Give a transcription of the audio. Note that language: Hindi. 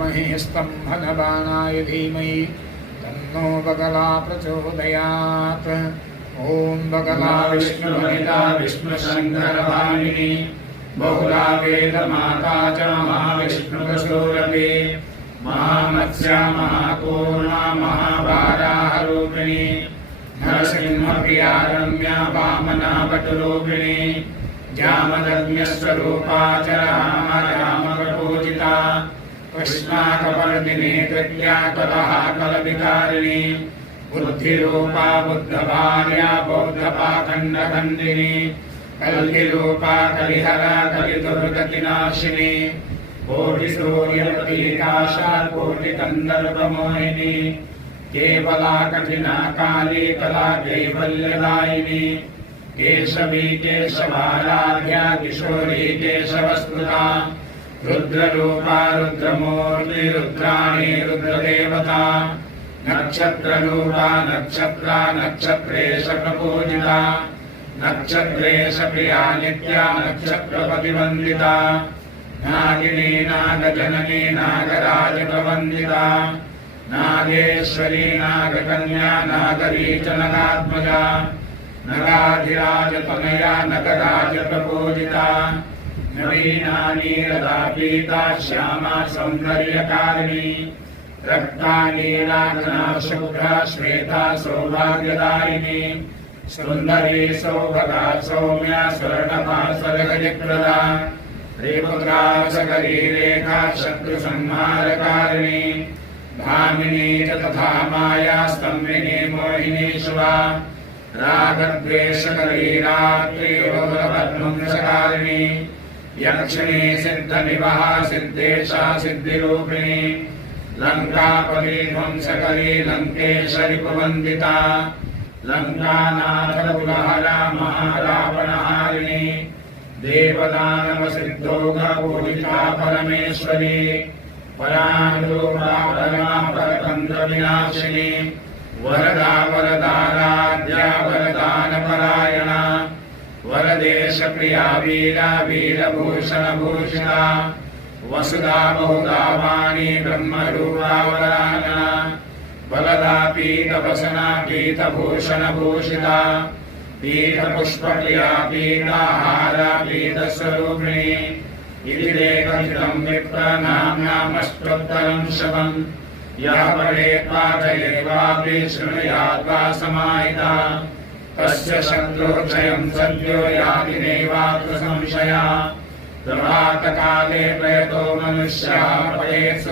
विद्महे स्तम्भनबाणाय धीमहि तन्नो बगला प्रचोदयात्। ओम बगला विष्णुवनिता विष्णुशङ्करभामिनी बहुला वेदमाता च महाविष्णुकशूरपी महामत्स्या महापूर्णा महावाराहरूपिणी नरसिंहप्रिया रम्या वामना वटुरूपिणी जामदग्न्यस्वरूपा च रामपूजिता कृष्णा कपर्दिनी तृतीया कलहा कलविकारिणी बुद्धिरूपा बुद्धभार्या बौद्धपाखण्डखण्डिनी कल्किरूपा कलिहरा कलिदुर्गतिनाशिनी कोटिसूर्यप्रतीकाशा कोटिकन्दर्पमोहिनी केवला कठिना काली कला कैवल्यदायिनी केशवी केशवाराध्या किशोरी केशवस्तुता रुद्ररूपा रुद्रमूर्ति रुद्राणी रुद्रदेवता नक्षत्ररूपा नक्षत्रा नक्षत्रेश प्रपूजिता नक्षत्रेश प्रिया नित्या नक्षत्रपतिवन्दिता नागिनी नागजननी नागराज प्रवन्दिता नागेश्वरी नागकन्या नागरी च नगात्मजा नगाधिराज तनया नगराज प्रपूजिता नवीना नीरदा पीता श्यामा सौन्दर्यकारिणी रक्ता नीलाघना शुभ्रा श्वेता सौभाग्यदायिनी सुन्दरी सौभगा सौम्या स्वर्णपाशरगजप्रदा रेवग्रा सकरी रेखा शत्रुसंहारकारिणी भामिनी च तथा माया स्तम्भिनी मोहिनी शुभा रागद्वेषकरी रात्रि योगपद्मंसकारिणी यक्षिणी सिद्धनिवहा सिद्धेशा सिद्धिरूपिणी लंकापति ध्वंसकरी लंकेशरिपुवन्दिता लंकानाथकुलहरा महारावणहारिणी देवदानवसिद्धोगपूजिता परमेश्वरी परारूपा परमा परतन्त्रविनाशिनी वरदा वरदाराध्या वरदानपरायणा वरदेशप्रिया वीरा वीरभूषणभूषिता वसुधा बहुधा वाणी ब्रह्मरूपा वरानना वरदा पीतवसना पीतभूषणभूषिता पीतपुष्पप्रिया पीताहारा पीतस्वरूपिणी इति कथितं विप्रनाम्नामष्टोत्तरं शतम् यः पठेत् पाठयेत् वापि शृणुयात् वा समाहितः तस्य शत्रुक्षयं सद्यो याति नैवात्र संशयः प्रभातकाले प्रयतो मनुष्यः पठेत्